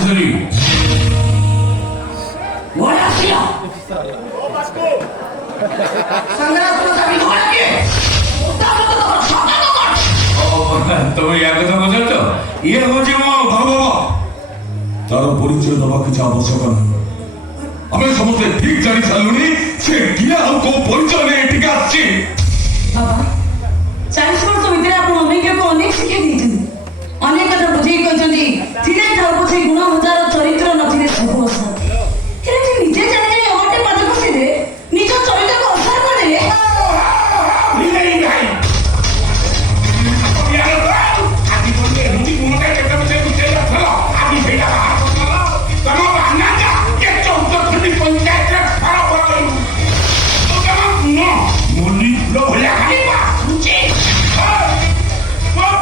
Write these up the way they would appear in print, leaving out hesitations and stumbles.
무슨 소리? 원하시오. 상관없어 잡히고 가라기. 또 야구도 못했죠? 이해 보지 뭐, 봐봐. 나도 보리지어 너밖에 아버서가는 아멘 ସମସ୍ତେ ଠିକ ଜାଣି ସାରିଲୁଣି ସେ କିଏ ଆଉ କୋଉ ପରିଚୟ ନେଇ ଏଠିକି ଆସିଛି। ବାବା 40 ବର୍ଷ ଭିତରେ ଆପଣ ଅନେକକୁ ଅନେକ ଶିକ୍ଷା ଦେଇଛନ୍ତି, ଅନେକ କଥା ବୁଝେଇ କହିଛନ୍ତି। ଥିଲେ ଥାଉ ପଛେ ଗୁଣ ହଜାର ଚରିତ୍ର ନଥିଲେ ସବୁ ଅସାର। ହେଲେ ସେ ନିଜେ ଜାଣି ଜାଣି ଅମଟେ ପାଦ ଖସିଲେ, ନିଜ ଚରିତ୍ରକୁ ଅସାର କରିଦେଲେ। ଆଜି ବୋଲେ ଏମିତି ଗୁଣଟା କେତେ ପଛେ ବୁଝେଇ ନଥିଲ ଆଜି ସେଇଟା ବାହାର କରିଦେଲ। ତମ ବାହାନା ଏ 14 ଖଣ୍ଡି ପଞ୍ଚାୟତରେ ଖରାପ କରିଲୁ। ତମ ଗୁଣ ମଲ୍ଲି ଫୁଲ ଭଳିଆ ଖାଲି ବାସୁଛି।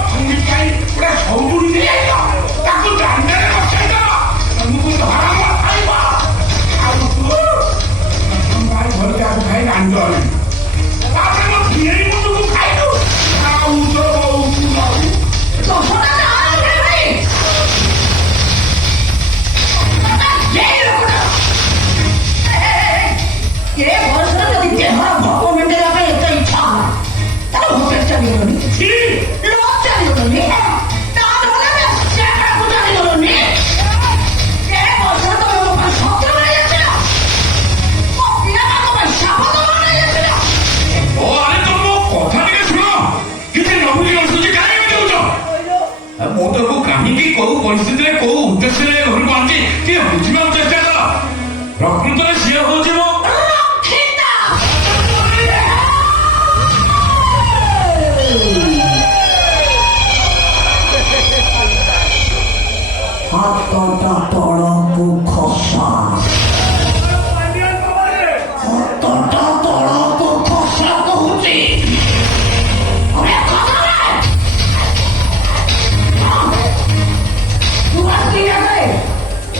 ଭୂମି ପାଇଁ ଗୋଟେ ସୌଦୁରୀ ନେଇଯାଇଛ, ତାକୁ ଦାଣ୍ଡରେ ବସେଇଦେଲ, ତମକୁ ଧରା ନ ଖାଇବ। ଆଉ ଭାଇ ଘରେ ଆକୁ ଖାଇ ଦାଣ୍ଡ ହେଲେଣି, ତାପରେ ମୋ ଭିଣେଇ ମୁଣ୍ଡକୁ ଖାଇଲୁ। ଆଉ ତ ଏ ବର୍ଷର ଯଦି ଦେହର ଭୋକ ମେଣ୍ଟେଇବା ପାଇଁ ଏତେ ଇଚ୍ଛା ହେଲା, ତାହେଲେ ହୋଟେଲ ଚାଲିଗଲନି, ଲଜ୍ ଚାଲିଗଲନି, ଚାଲିଗଲନି। ଏ ବର୍ଷର ତମେ ମୋ ପାଇଁ ଶତ୍ରୁ ବନେଇଯାଇଥିଲ, ମୋ ପିଲାମାନଙ୍କ ପାଇଁ ଶାବକ ବନେଇଯାଇଥିଲ। ଆରେ ତ ମୋ କଥା ଟିକେ ଶୁଣ, କିଛି ନବୁଲି ଆସୁଛି କାହିଁକି ଦେଉଛ? ମୋ ତରଫକୁ କାହିଁକି କୋଉ ପରିସ୍ଥିତିରେ କୋଉ ଉଦ୍ଦେଶ୍ୟରେ ଘରକୁ ଆଣିଛି ଟିକେ ବୁଝିବାକୁ ଚେଷ୍ଟା କର। ପ୍ରକୃତରେ ସିଏ ହଉଛି ମୋ ହାତଟା ତଳକୁ ଖସା, ହାତଟା ତଳକୁ ଖସା କହୁଛି।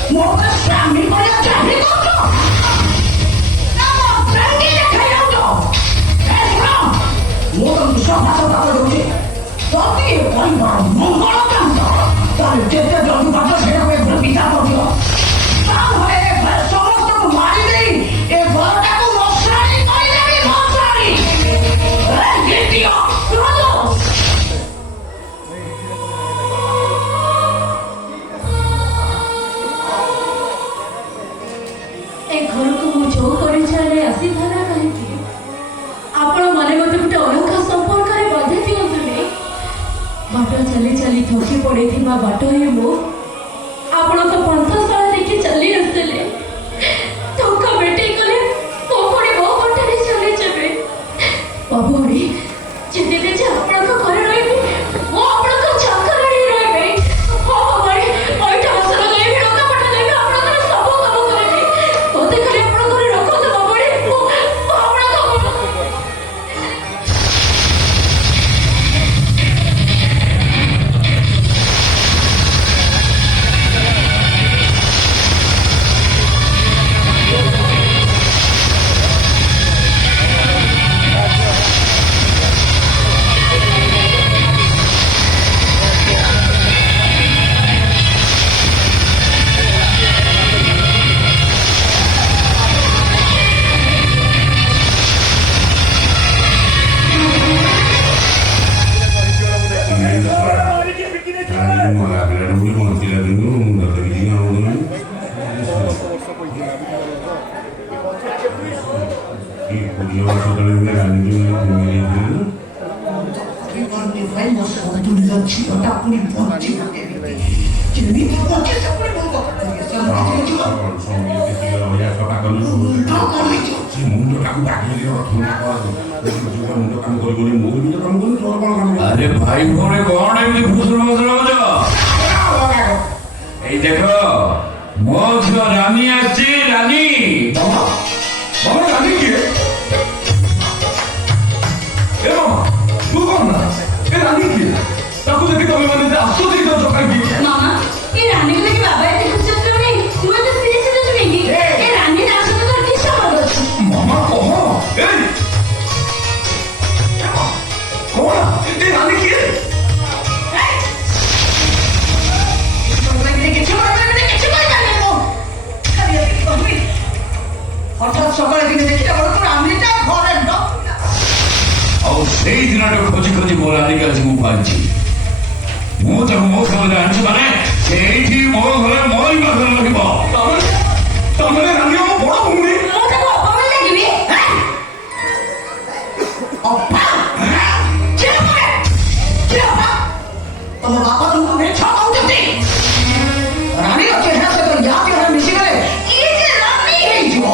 ମୋ ଉପରେ ସ୍ୱାମୀ କରିବା ଚାହିଁ କରୁଛ ନା ମୋ ପ୍ରେମୀ ଦେଖାଇ ଯାଉଛ? ମୁଁ ତମକୁ ସଫା ସଫା କରିଦେଉଛି, ଯଦି ଏ ପରିବାର ମଙ୍ଗଳ ଚାହୁଁଛ ତାହେଲେ ଯେତେ ଜଲ୍ଦି ପାଠ ସେଇଟାକୁ ଏ ଘରେ ବିଦା କରିଦିଅ। ତାହେଲେ ଏ ଘରେ ସମସ୍ତଙ୍କୁ ମାରି ଦେଇ ଏ ଘରଟାକୁ ମଶାଣି କରିଦେବି, ମଶାଣି। ଏ ଘରକୁ ମୁଁ ଯୋଉ ପରିଚୟରେ ଆସିଥାନା କାହିଁକି? ଆପଣ ମନେ ମତେ ଗୋଟେ ଅଲଗା ସମ୍ପର୍କରେ ବାଧା ଦିଅନ୍ତୁନି। ବାଟ ଚାଲି ଚାଲି ଥକି ପଡ଼ିଥିବା ବାଟରେ ମୁଁ ଆପଣଙ୍କ ପନ୍ଥଶାଳା ଦେଖି ଚାଲି ଆସିଲେ, ଧୋକା ବେଟେଇ କଲେ ମୋ ପୁଣି ମୋ ବାଟରେ ଚାଲିଯିବେ। ବାବୁଆଣୀ ଯେତେବେଳେ ଯେ ଆପଣଙ୍କ ଘରେ ରହିବି, ମୁଁ ଆପଣଙ୍କ ଚାକରାଣୀ ରହିବି। ହଁ ବାବୁଆଣୀ, ପଇଠା ମସଲା ଦେବି, ଲୁଗା ପଟା ଦେବି, ଆପଣଙ୍କର ସବୁ କାମ କରିବି। ମତେ ଖାଲି ଆପଣ ଘରେ ରଖନ୍ତୁ ବାବୁଆଣୀ, ମୁଁ ଆପଣଙ୍କ अरे भाई भौणी कौन एमती फुसुर मुसुर हो এই দেখো ମୋ ଝିଅ ରାନୀ ଆସିଛି। ରାନୀ ମାମା ରାନୀ କିଏ? ଏ ମାମା ତୁ କଣ ନା ଏ ରାନୀ କିଏ? ତାକୁ ଦେଖି ତମେ ମାନେ ଆଶ୍ଚର୍ଯ୍ୟ ହେଇଯାଉଛ କାହିଁକି? ମାମା ଏ ରାନୀକୁ ଦେଖି ବାବା ଏତେ ଖୁସି ଅଛନ୍ତି, ମୁଁ ଏତେ ସିରିୟସ୍ ହେଇଯାଉଛି କାହିଁକି? ଏ ରାନୀ ନା ସହିତ ତୋର କି ସମ୍ବନ୍ଧ ଅଛି? ମାମା କହ ଏଇ କଣ ଏ ରାନୀ କିଏ? କିଛି ବାପାଙ୍କ ଜାଣିଛମାନେ ସେଇଠି ମୋ ଘରେ ମୋରି ପାଖରେ ରହିବ। ତାମାନେ ରାନୀ ଆମ ବଡ ଭଉଣୀ। ମୁଁ ତାକୁ ଅପା ବୋଲି ଡାକିବି? ଅପା କିଏ ଅପା? ତମ ବାପା ତୁମକୁ ମିଛ କହୁଛନ୍ତି। ରାନୀର ଚେହେରା ସହିତ ୟା ଚେହେରା ମିଶିଗଲେ ଇଏ ଯେ ରାନୀ ହେଇଯିବ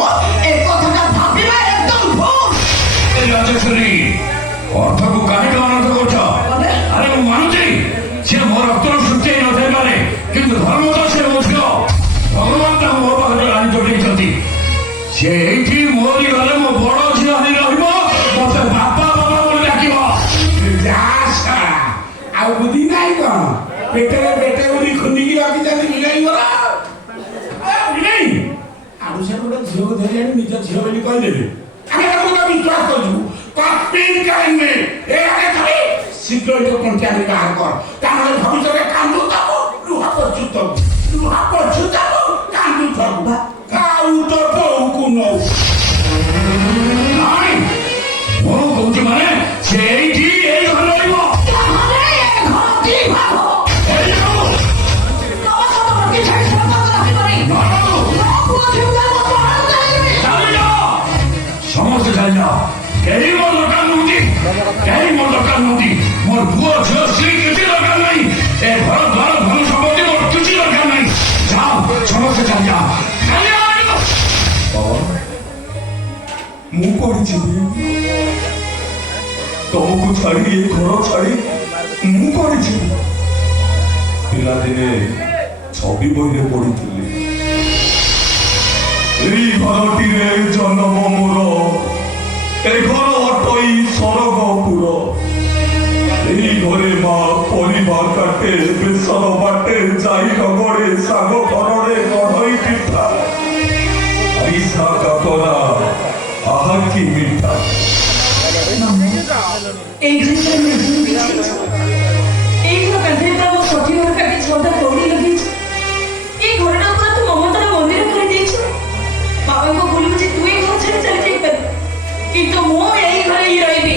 ଏ କଥାଟା ଭାବିବା ଏକଦମ ଭୁଲ। ରାଜେଶ୍ୱରୀ ଅର୍ଥକୁ କାହିଁକି ଅନର୍ଥ କରୁଛ? ଆରେ ମୁଁ ମାନୁଛି ସେ ମୋ ରକ୍ତର ସୃଷ୍ଟି ହେଇ ନଥାଇପାରେ, କିନ୍ତୁ ଧର୍ମ ତ ସେ ମୋ ଝିଅ। ଭଗବାନ ତାଙ୍କୁ ମୋ ପାଖରେ ରାଣୀ ଯୋଟେଇଛନ୍ତି। ସେ ଏଇଠି ମୋରି ଘରେ ମୋ ବଡ ଝିଅ ହେଇ ରହିବ, ମତେ ବାପା ବାପା ବୋଲି ଡାକିବ। ଆଉ ବୁଦ୍ଧି ନାହିଁ କଣ? ପେଟରେ ପେଟେ ଉଡ଼ି ଖୁନ୍ଦିକି ରଖିଛନ୍ତି ବିଲେଇ ଗଲା ବିଲେଇ। ଆଉ ସେ ଗୋଟେ ଝିଅକୁ ଧରି ଆଣି ନିଜ ଝିଅ ବୋଲି କହିଦେବେ। ଆମେ ତାକୁ ତ ବିଶ୍ୱାସ କରୁଛୁ। ଶୀଘ୍ର ଏଠୁ କଣ୍ଟିଆ ବାହାର କର, ତାହେଲେ ଭବିଷ୍ୟତରେ କାନ୍ଦୁ ଥାକୁ ଲୁହ ପଛୁ ଥାକୁ କାନ୍ଦୁ ଥାକୁ ଆଉ ତ ବୋଉକୁ ନଉ। ନାଇଁ, ମୁଁ କହୁଛି ମାନେ ସେ ଏଇଠି ଏଇ ଘରେ ରହିବ। ସମସ୍ତେ ଚାଲିଯାଅ। କେହି ମୋ ଦରକାର ନୁହନ୍ତି, ମୋର ପୁଅ ଝିଅ ସ୍ତ୍ରୀ କିଛି ଦରକାର ନାହିଁ। ଏ ଘର ଦ୍ୱାର ଧନ ସମ୍ପତ୍ତି ମୋର କିଛି ଦରକାର ନାହିଁ। ଯାଅ, ସମସ୍ତେ ଚାଲିଯାଅ। ମୁଁ କରିଛି ତମକୁ ଛାଡ଼ି ଏ ଘର ଛାଡ଼ି ମୁଁ କରିଛି। ପିଲାଦିନେ ଛବି ବହିରେ ପଢିଥିଲି, ଏଇ ଘରଟିରେ ଜନ୍ମ ମୋର, ଏ ଘର ଅଟଇ ସରଗପୁର। এই ঘরে মা পরিবার কাটে বেসর বাটে যাই নগরে সাগ ঘরে গড়ই পিঠা আইসা কাতরা আহা কি মিঠা। এই ঘরে এই ঘর কাঁধে তো আমার সখী ঘর কাটে ছটা দৌড়ি লগেছি। এই ঘরটা পুরা তো মমতার মন্দির করে দিয়েছ। বাবাকে বলবো যে তুই ঘর ছেড়ে চলে যাইপার, কিন্তু ମୁଁ এই ঘরে ହିଁ ରହିବି।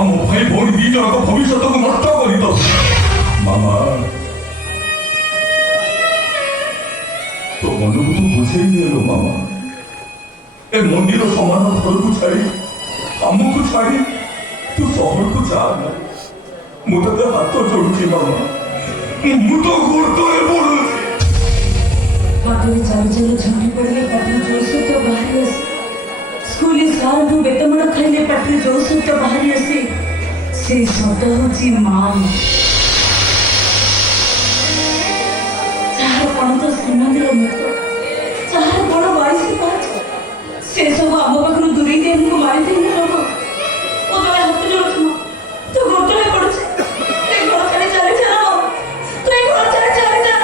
ଆମ ଭାଇ ଭଉଣୀ ଦି ଜଣଙ୍କ ଭବିଷ୍ୟତକୁ ନଷ୍ଟ କରିଦବ। ମାମା ତୋ ମନକୁ ତୁ ବୁଝେଇ ଦେଲୁ ମାମା। ଏ ମନ୍ଦିର ସମାନ ଘରକୁ ଛାଡ଼ି ଆମକୁ ଛାଡ଼ି ତୁ ସହରକୁ ଯା ନା। ମୁଁ ତତେ ହାତ ଯୋଡୁଛି ମାମା, ମୁଁ ତ ଗୋଡ଼ ତଳେ ପଡୁଛି। ବାଟରେ ଚାଲୁ ଚାଲୁ ଝାଡ଼ି ପଡ଼ିଲେ ପାଟିରୁ ଯୋଉ ଶବ୍ଦ ବାହାରି ଆସେ। ସ୍କୁଲରେ ସାରଠୁ ବେତମାଡ଼ ଖାଇଲେ ପାଟିରୁ ଯୋଉ ଶବ୍ଦ ବାହାରି ଆସେ, ସେ ଶବ୍ଦ ହେଉଛି ମା। ଯାହାର ପଣତ ଶ୍ରୀମନ୍ଦିର ମୁଖ, ଯାହାର ବଡ଼ 22 ପାହାଚ, ସେ ସବୁ ଆମ ପାଖରୁ ଦୂରେଇ ଦେଇ ଆମକୁ ମାରିଦେଇ ନା ଲୋକ। ଓ ତଳେ ହାତ ଯୋଡୁଛୁ, ତୁ ଗୋଟରେ ପଡୁଛି। ତୁ ଏ ଘର ଛାଡ଼ି ଚାଲି ଯା, ତୁ ଏ ଘର ଛାଡ଼ି ଚାଲି ଯା।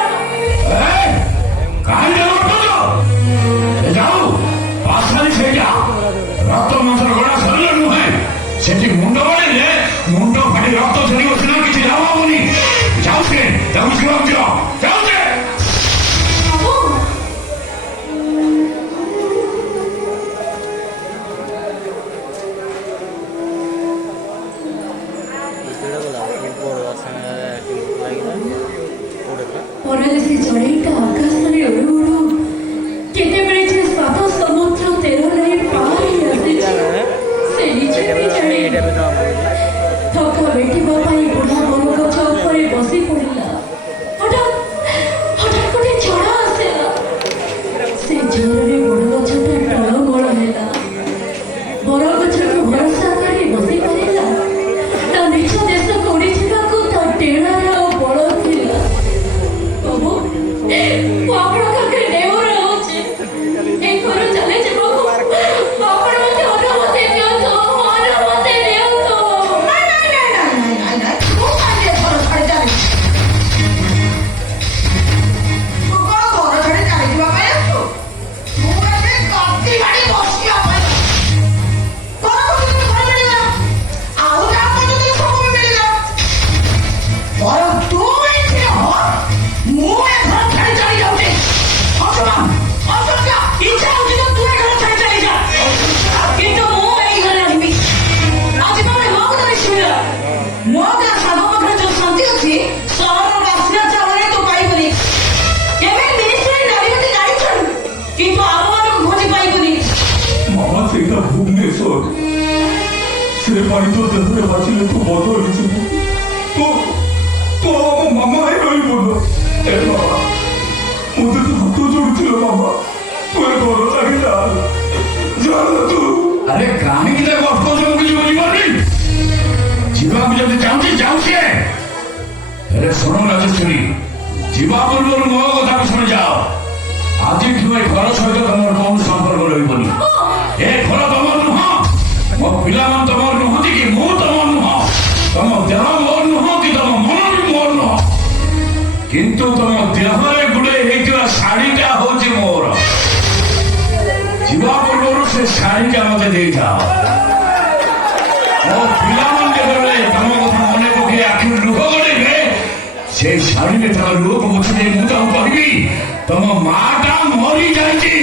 ଯାଉ ପାଖରେ ସେଇଟା ରକ୍ତ ମାଂସର ଗଣା ସରିଲେ ନୁହେଁ, ସେଠି ମୁଣ୍ଡ ବାଡ଼ିଲେ ମୁଣ୍ଡ ଫାଟି ରକ୍ତ ଝରିବ ସିନା କିଛି ଲାଭ ହବନି। ଯାଉଛେ ତାକୁ ଯିବାକୁ ଦିଅ, ଯାଉଛେ। ଶୋନ ସେ ପାଣି ତ ଦେହରେ ବାଜିଲେ ତୁ ବଦ ହେଇଯିବୁ ତ ଆମ ମାମା ହିଁ ରହିବ ଏ ବାବା ମୋତେ ତୁ ହାତ ଯୋଡୁଥିଲ ମାମା ତୁ ଏ ଘର ଛାଡ଼ିଲା ଜାଣ ତୁ ଆରେ କାହିଁକି ତା କଷ୍ଟ ମୁଁ କିଛି ବୁଝିପାରୁନି ଯିବାକୁ ଯଦି ଚାହୁଁଛି ଯାଉଛି ହେଲେ ଶୁଣ ରାଜେଶ୍ୱରୀ ଯିବା ପୂର୍ବରୁ ମୋ କଥାକୁ ଶୁଣିଯାଅ ଆଜିଠୁ ଏ ଘର ସହିତ ତମର କୌଣସି ସମ୍ପର୍କ ରହିବନି ଏ ଘର ତମର ନୁହଁ ମୋ ପିଲାମାନେ ତମର ନୁହନ୍ତି କି ମୁଁ ତମର ନୁହଁ ତମ ଦେହ ମୋର ନୁହଁ କି ତମ ମନ ବି ମୋର ନୁହଁ କିନ୍ତୁ ତମ ଦେହରେ ଗୁଡ଼େଇ ହେଇଥିବା ଶାଢ଼ୀଟା ହଉଛି ମୋର ଯିବା ପୂର୍ବରୁ ସେ ଶାଢ଼ୀଟା ମତେ ଦେଇଥାଅ ମୋ ପିଲାମାନେ ଯେତେବେଳେ ତମ କଥା ମନେ ପକେଇ ଆଖିରୁ ଲୁହ ଗଡ଼େଇବେ ସେ ଶାଢ଼ୀରେ ତାଙ୍କ ଲୁହକୁ ମୁଛି ଦେଇ ମୁଁ ତାଙ୍କୁ କହିବି ତମ ମାଟା ମରି ଯାଇଛି